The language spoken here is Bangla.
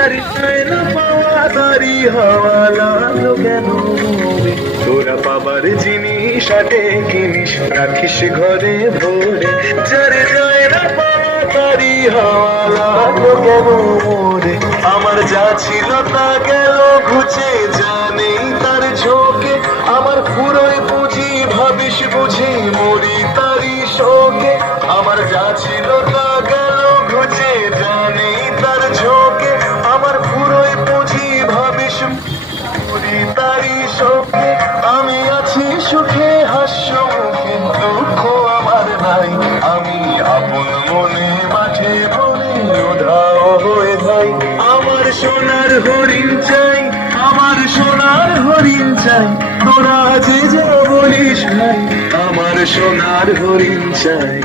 তার চায় না পাওয়া তারি হওয়া লাগলো কেন মরে। তোরা পাবার জিনিস আগে কিনিস রাখিস ঘরে ভরে, যার যায় না পাওয়া তারি হওয়া লাগলো কেন মরে। আমার যা ছিল তা গেল ঘুচে, জানেই তার ঝোঁকে আমার পুরোই বুঝি ভাবিস বুঝি মরি তারি শোকে। আমার যা ছিল তা গেল ঘুচে, জানেই তার ঝোঁকে আমার পুরোই বুঝি ভাবিস মরি তারি শোকে। আমি আছি সুখে হাস্য মুখে, দুঃখ আমার নাই, আমি আপন মনে মাঠে বনে উধাও হয়ে যাই। আমার সোনার হরিণ চাই, আমার সোনার হরিণ চাই, তোরা যে যা বলিস ভাই, আমার সোনার হরিণ চাই।